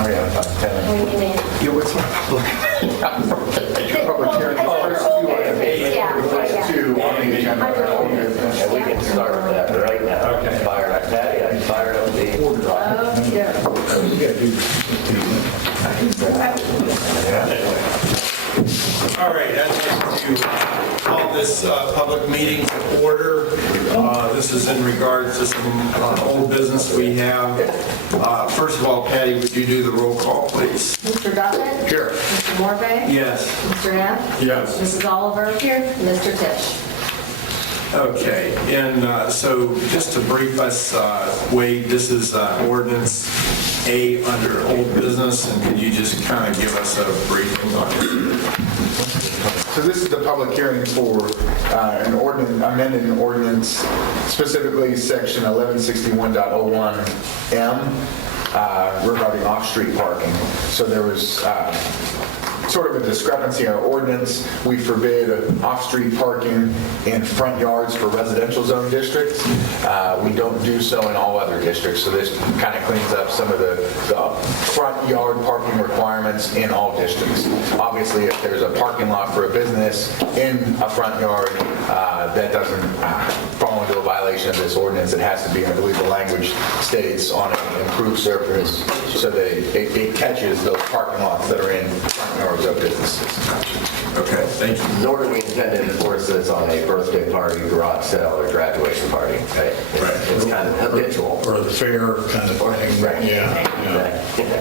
Oh, yeah, about 10. What do you mean? You were public hearing, first two items. First two on the agenda are old business. And we can start with that right now. Okay. Fire up Patty, I fired up the order. Oh, yeah. You gotta do All right, I'd like to call this public meeting to order. This is in regards to some old business we have. First of all, Patty, would you do the roll call, please? Mr. Duffett? Here. Mr. Morvay? Yes. Mr. Neff? Yes. Mrs. Oliver? Here. Mr. Tisch? Okay, and so just to brief us, Wade, this is ordinance A under old business, and could you just kind of give us a briefing on it? So this is the public hearing for an ordinance, amended ordinance, specifically section 1161.01M regarding off-street parking. So there was sort of a discrepancy in our ordinance. We forbid off-street parking in front yards for residential zone districts. We don't do so in all other districts. So this kind of cleans up some of the front yard parking requirements in all districts. Obviously, if there's a parking lot for a business in a front yard, that doesn't fall into a violation of this ordinance. It has to be, I believe the language states, on an improved surface so that it catches those parking lots that are in front yards of businesses. Okay, thank you. Nor do we intend to enforce this on a birthday party, garage sale, or graduation party, right? It's kind of habitual. Or the fair kind of thing. Right. Yeah.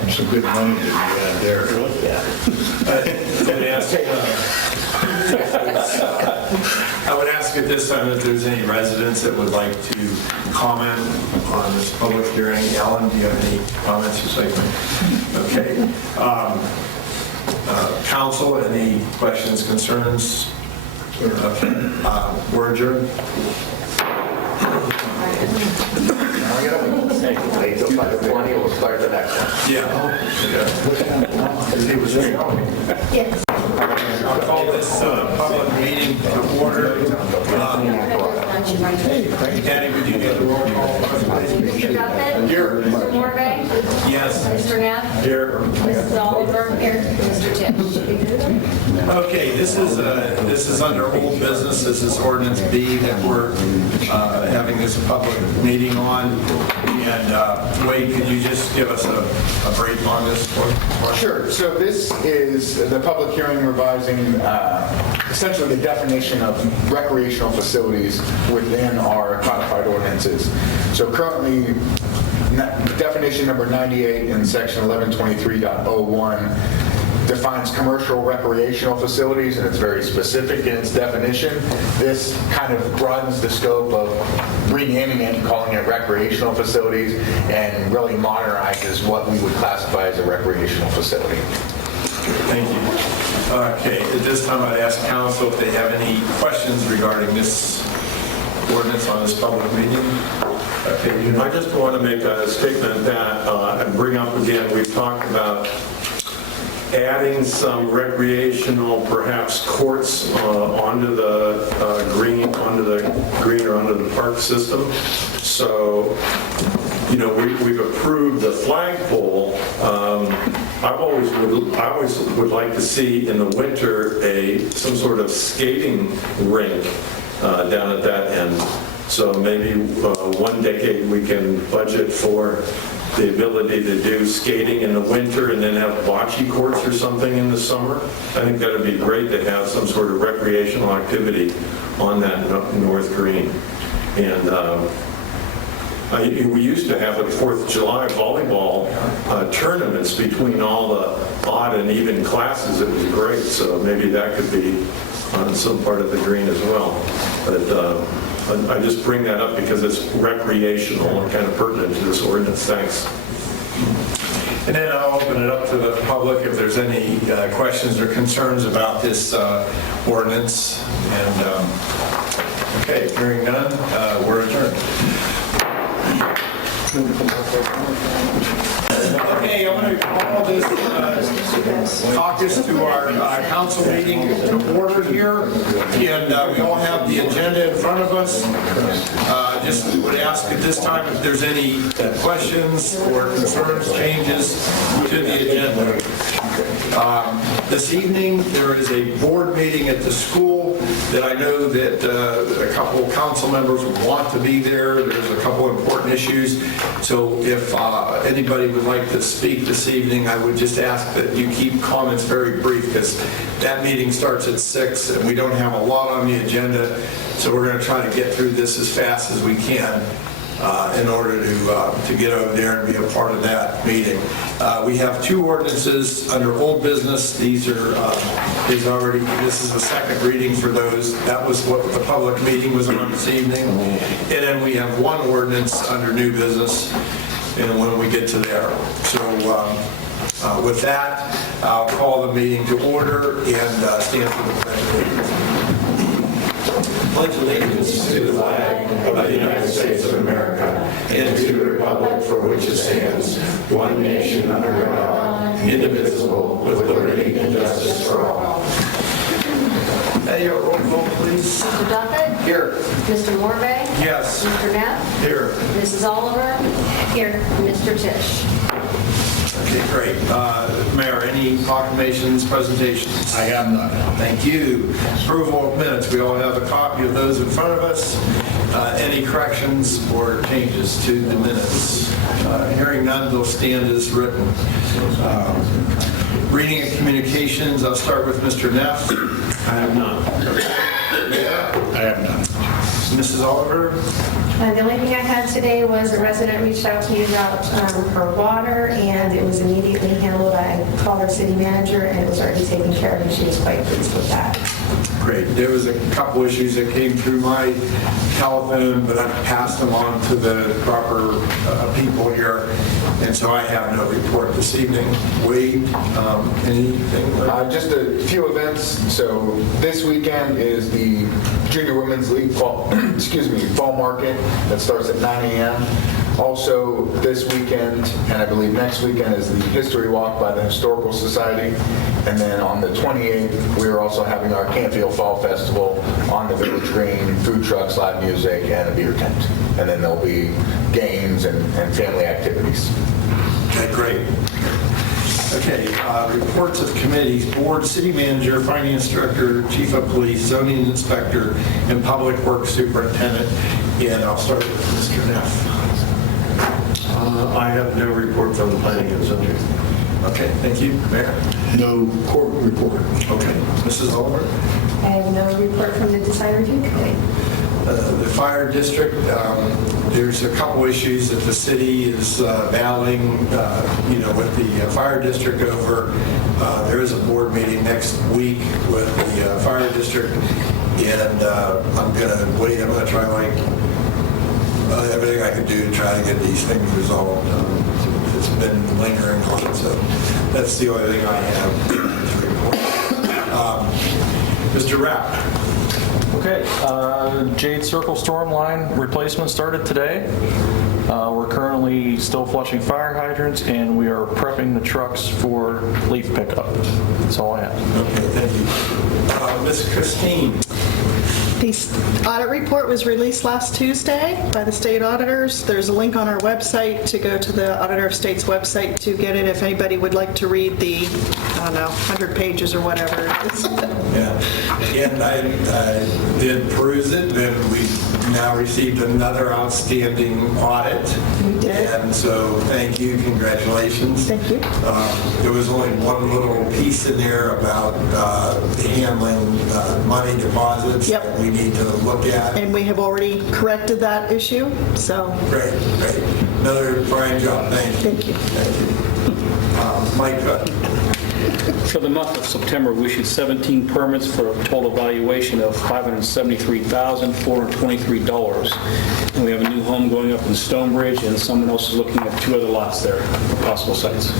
Some good money to be had there. I would ask at this time if there's any residents that would like to comment on this public hearing. Alan, do you have any comments you'd like to make? Okay. Council, any questions, concerns? Okay. We're adjourned. Wait till 5:20, we'll start the next one. Yeah. Yes. I'll call this public meeting to order. Patty, would you get the roll call? Mr. Duffett? Here. Mr. Morvay? Yes. Mr. Neff? Here. Mrs. Oliver? Here. Mr. Tisch? Okay, this is under old business. This is ordinance B that we're having this public meeting on. And Wade, could you just give us a brief on this one? Sure. So this is the public hearing revising essentially the definition of recreational facilities within our codified ordinances. So currently, definition number 98 in section 1123.01 defines commercial recreational facilities, and it's very specific in its definition. This kind of broadens the scope of renaming it and calling it recreational facilities, and really modernizes what we would classify as a recreational facility. Thank you. Okay, at this time I'd ask council if they have any questions regarding this ordinance on this public meeting. Okay, I just want to make a statement that, and bring up again, we've talked about adding some recreational, perhaps courts onto the green or under the park system. So, you know, we've approved the flagpole. I always would like to see in the winter some sort of skating rink down at that end. So maybe one decade we can budget for the ability to do skating in the winter and then have bocce courts or something in the summer. I think that would be great to have some sort of recreational activity on that north green. And we used to have a 4th of July volleyball tournaments between all the odd and even classes. It was great. So maybe that could be on some part of the green as well. But I just bring that up because it's recreational and kind of pertinent to this ordinance. Thanks. and then I'll open it up to the public if there's any questions or concerns about this ordinance. And okay, hearing none, we're adjourned. Okay. Okay, I'm going to call this caucus to our council meeting to order here. And we all have the agenda in front of us. Just would ask at this time if there's any questions or concerns, changes to the agenda. This evening, there is a board meeting at the school that I know that a couple of council members want to be there. There's a couple of important issues. So if anybody would like to speak this evening, I would just ask that you keep comments very brief because that meeting starts at 6 and we don't have a lot on the agenda. So we're going to try to get through this as fast as we can in order to get over there and be a part of that meeting. We have two ordinances under old business. These are this is the second reading for those. That was what the public meeting was on this evening. And then we have one ordinance under new business and when we get to there. So with that, I'll call the meeting to order and stand for the pledge of allegiance. Pledge allegiance to the flag of the United States of America and to the republic for which it stands, one nation under God, indivisible, with liberty and justice for all. Hey, roll call, please. Mr. Duffett? Here. Mr. Morvay? Yes. Mr. Neff? Here. Mrs. Oliver? Here. Mr. Tisch? Okay, great. Mayor, any proclamations, presentations? I have none. Thank you. Approval of minutes. We all have a copy of those in front of us. Any corrections or changes to the minutes? Hearing none, they'll stand as written. Reading of communications, I'll start with Mr. Neff. I have none. I have none. Mrs. Oliver? The only thing I had today was a resident reached out to me about her water, and it was immediately handled. I called our city manager, and it was already taken care of, and she was quite pleased with that. Great. There was a couple issues that came through my telephone, but I passed them on to the proper people here, and so I have no report this evening. Wade, anything? Just a few events. So this weekend is the Junior Women's League fall market that starts at 9 a.m. Also, this weekend, and I believe next weekend, is the History Walk by the Historical Society. And then on the 28th, we are also having our Canfield Fall Festival on the Village Green, food trucks, live music, and a beer tent. And then there'll be games and family activities. Okay, great. Okay, reports of committees, board, city manager, finance director, chief of police, zoning inspector, and public works superintendent. And I'll start with Mr. Neff. I have no report from the planning and zoning. Okay, thank you. Mayor? No court report. Okay. Mrs. Oliver? I have no report from the Design Review Committee. The fire district, there's a couple issues that the city is battling, with the fire district over. There is a board meeting next week with the fire district, and I'm going to try everything I can do to try to get these things resolved. It's been lingering on, so that's the only thing I have to report. Mr. Rapp. Okay, Jade Circle storm line replacement started today. We're currently still flushing fire hydrants, and we are prepping the trucks for leaf pickup. That's all I have. Okay, thank you. Ms. Christine. The audit report was released last Tuesday by the state auditors. There's a link on our website to go to the Auditor of State's website to get it if anybody would like to read the, 100 pages or whatever it is. Yeah, and I did peruse it, and we now received another outstanding audit. We did. And so, thank you, congratulations. Thank you. There was only one little piece in there about handling money deposits Yep. that we need to look at. And we have already corrected that issue, so Great. Another fine job, thank you. thank you. Mike, For the month of September, we issued 17 permits for a total valuation of $573,423. And we have a new home going up in Stonebridge, and someone else is looking at 2 other lots there for possible sites.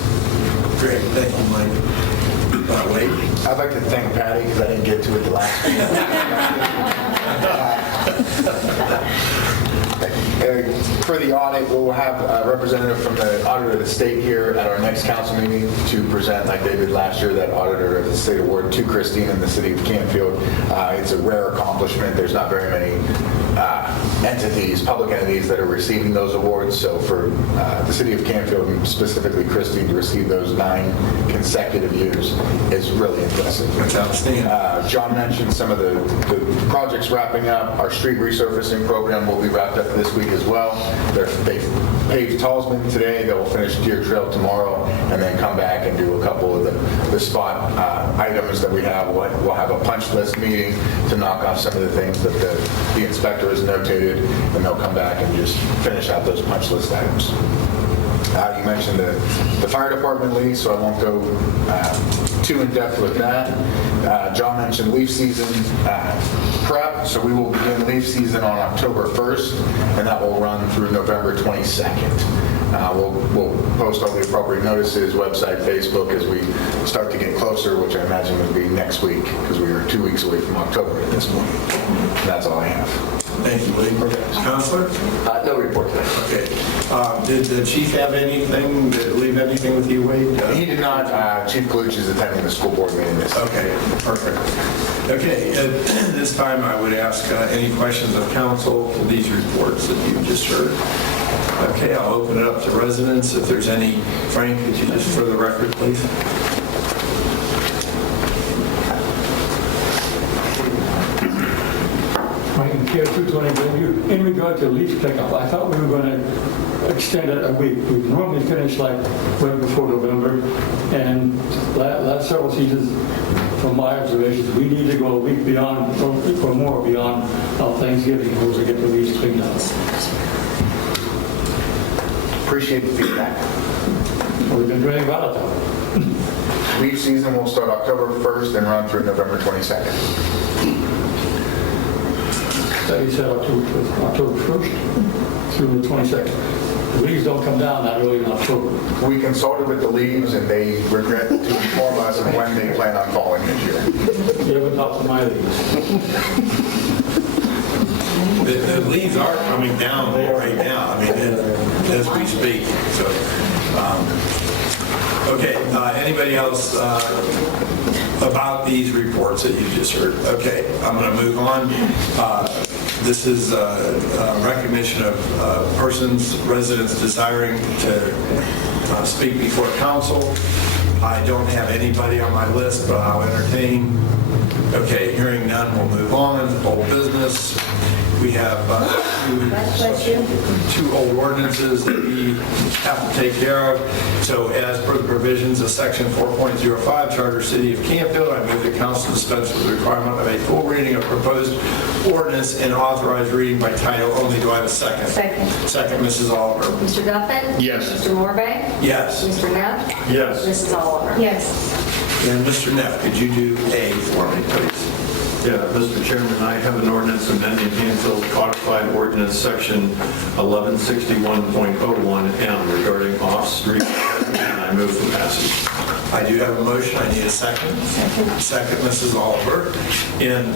great, thank you, Mike. Wade? I'd like to thank Patty because I didn't get to it the last for the audit, we'll have a representative from the auditor of the state here at our next council meeting to present, like they did last year, that auditor of the state award to Christine in the city of Canfield. It's a rare accomplishment. There's not very many entities, public entities, that are receiving those awards. So for the city of Canfield, and specifically Christine, to receive those 9 consecutive years is really impressive. That's outstanding. John mentioned some of the projects wrapping up. Our street resurfacing program will be wrapped up this week as well. They paved Tallsman today. They will finish Deer Trail tomorrow, and then come back and do a couple of the spot items that we have. We'll have a punch list meeting to knock off some of the things that the inspector has notated, and they'll come back and just finish out those punch list items. You mentioned the fire department lease, so I won't go too in-depth with that. John mentioned leaf season prep, so we will begin leaf season on October 1st, and that will run through November 22nd. We'll post all the appropriate notices, website, Facebook, as we start to get closer, which I imagine would be next week, because we are 2 weeks away from October at this point. And that's all I have. Thank you, Lee. Counselor? No report tonight. Okay. Did the chief have anything, leave anything with you, Wade? He did not. Chief Kaluch is attending the school board meeting this. Okay, perfect. Okay, at this time I would ask any questions of council for these reports that you just heard. Okay, I'll open it up to residents. If there's any, Frank, could you just for the record, please? In regard to leaf pickup, I thought we were going to extend it a week. We normally finish like right before November, and last several seasons, from my observations, we need to go a week beyond, or more beyond Thanksgiving in order to get the leaves cleaned up. Appreciate the feedback. We've been doing about it though. Leaf season will start October 1st and run through November 22nd. You said October 1st through the 22nd. The leaves don't come down that early in October. We consulted with the leaves, and they regret to inform us of when they plan on falling this year. Yeah, but not to my leaves. The leaves are coming down right now, I mean, as we speak. So, okay, anybody else about these reports that you just heard? Okay, I'm going to move on. This is recognition of persons, residents desiring to speak before council. I don't have anybody on my list, but I'll entertain. Okay, hearing none, we'll move on. Old business. We have two old ordinances that we have to take care of. So as per the provisions of section 4.05 Charter City of Canfield, I move the council dispense with the requirement of a full reading of proposed ordinance and authorized reading by title only. Do I have a second? Second. Second, Mrs. Oliver. Mr. Duffett? Yes. Mr. Morvay? Yes. Mr. Neff? Yes. Mrs. Oliver? Yes. And Mr. Neff, could you do A for me, please? Yeah, Mr. Chairman, I have an ordinance amending Canfield Codified Ordinance Section 1161.01M regarding off-street, and I move for passage. I do have a motion. I need a second. Second, Mrs. Oliver. In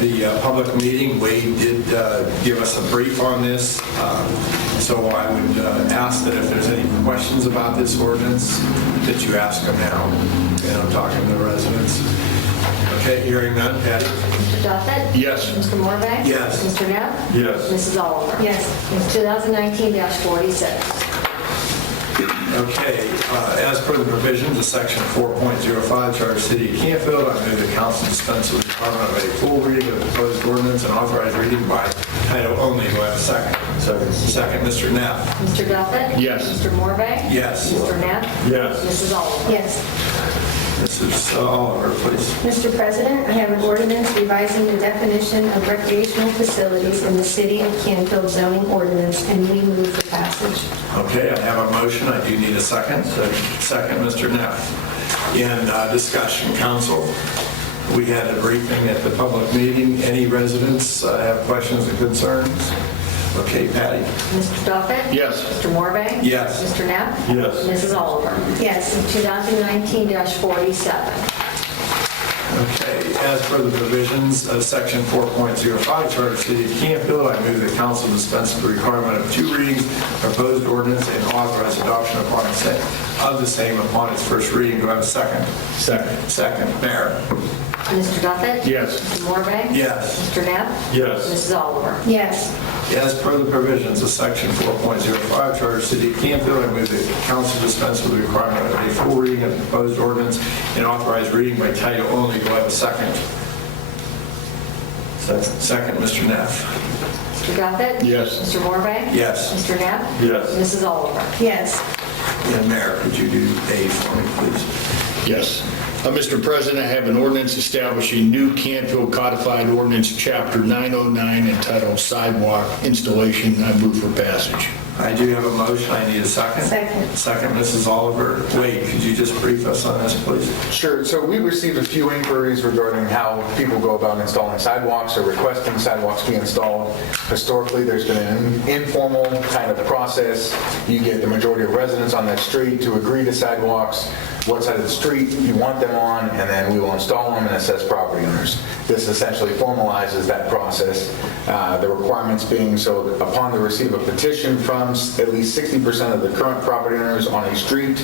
the public meeting, Wade did give us a brief on this. So I would ask that if there's any questions about this ordinance, that you ask them now. And I'm talking to the residents. Okay, hearing none. Patty? Mr. Duffett? Yes. Mr. Morvay? Yes. Mr. Neff? Yes. Mrs. Oliver? Yes. It's 2019-46. Okay, as per the provisions of section 4.05 Charter City of Canfield, I move the council dispense with the requirement of a full reading of the proposed ordinance and authorized reading by title only. Do I have a second? Second. Second, Mr. Neff. Mr. Duffett? Yes. Mr. Morvay? Yes. Mr. Neff? Yes. Mrs. Oliver? Yes. Mrs. Oliver, please. Mr. President, I have an ordinance revising the definition of recreational facilities in the City of Canfield zoning ordinance, and we move for passage. Okay, I have a motion. I do need a second. Second, Mr. Neff. In discussion, council, we had a briefing at the public meeting. Any residents have questions or concerns? Okay, Patty? Mr. Duffett? Yes. Mr. Morvay? Yes. Mr. Neff? Yes. Mrs. Oliver? Yes. 2019-47. Okay, as per the provisions of Section 4.05 Charter of the City of Canfield, I move that council dispense with the requirement of 2 readings of proposed ordinance and authorize adoption of the same upon its first reading. Do I have a second? Second, Mayor. Mr. Duffett? Yes. Mr. Morvay? Yes. Mr. Neff? Yes. Mrs. Oliver? Yes. As per the provisions of Section 4.05 Charter of the City of Canfield, I move that council dispense with the requirement of a full reading of the proposed ordinance and authorize reading by title only. Do I have a second? Second, Mr. Neff. Mr. Duffett? Yes. Mr. Morvay? Yes. Mr. Neff? Yes. Mrs. Oliver? Yes. And Mayor, could you do A for me, please? Yes. Mr. President, I have an ordinance establishing new Canfield codified ordinance, Chapter 909, entitled Sidewalk Installation. I move for passage. I do have a motion. I need a second. Second. Second, Mrs. Oliver. Wait, could you just brief us on this, please? Sure. So we received a few inquiries regarding how people go about installing sidewalks or requesting sidewalks be installed. Historically, there's been an informal kind of process. You get the majority of residents on that street to agree to sidewalks, what side of the street you want them on, and then we will install them and assess property owners. This essentially formalizes that process. The requirements being, so upon the receipt of a petition from at least 60% of the current property owners on a street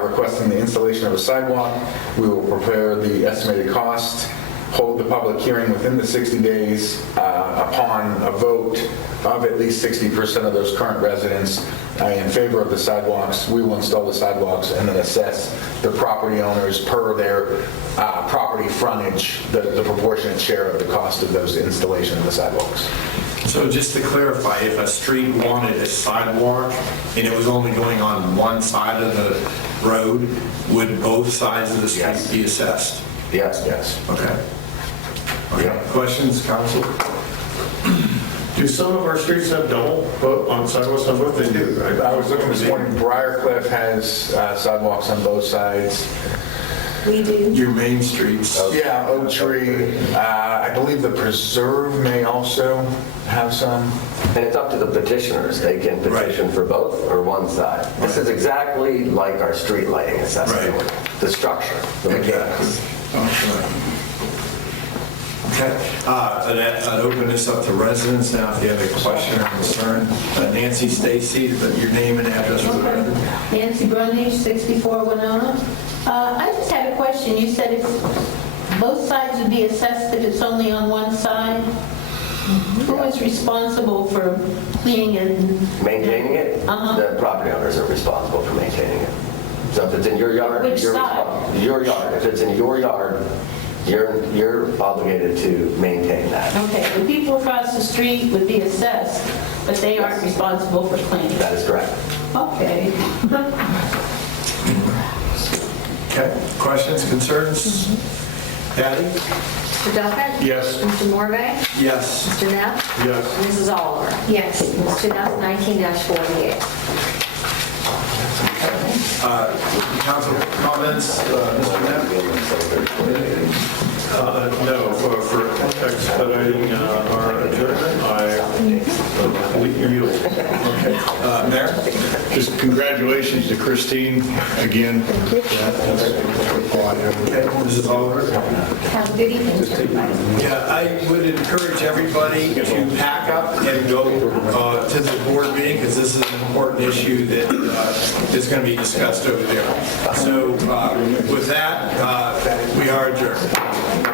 requesting the installation of a sidewalk, we will prepare the estimated cost, hold the public hearing within the 60 days upon a vote of at least 60% of those current residents in favor of the sidewalks. We will install the sidewalks and then assess the property owners per their property frontage, the proportionate share of the cost of those installation of the sidewalks. So just to clarify, if a street wanted a sidewalk and it was only going on one side of the road, would both sides of the street Yes. be assessed? Yes. Okay. Yeah. Questions, council? Do some of our streets have double on sidewalks? On what they do, right? I was looking this morning, Briarcliff has sidewalks on both sides. We do. Your main streets? Yeah, Oak Tree. I believe the Preserve may also have some. And it's up to the petitioners. They can petition for both or one side. This is exactly like our street lighting assessment. Right. The structure, the mechanics. Okay. I'd open this up to residents now if you have a question or concern. Nancy Stacy, your name and address for the record. Nancy Brundage, 64 Winona. I just had a question. You said if both sides would be assessed if it's only on one side? Who is responsible for cleaning it? Maintaining it, the property owners are responsible for maintaining it. So if it's in your yard, Which you're side? responsible. Your yard. If it's in your yard, you're obligated to maintain that. Okay, the people across the street would be assessed, but they aren't responsible for cleaning. That is correct. Okay. Okay. Questions, concerns? Patty? Mr. Duffett? Yes. Mr. Morvay? Yes. Mr. Neff? Yes. Mrs. Oliver? Yes. It's 2019-48. Council comments, Mr. Neff? No, for expediting our adjournment, I yield. Okay. Mayor? Just congratulations to Christine again. Okay. Mrs. Oliver? Have a good evening, everybody. Yeah, I would encourage everybody to pack up and go to the board meeting because this is an important issue that is going to be discussed over there. So with that, we are adjourned.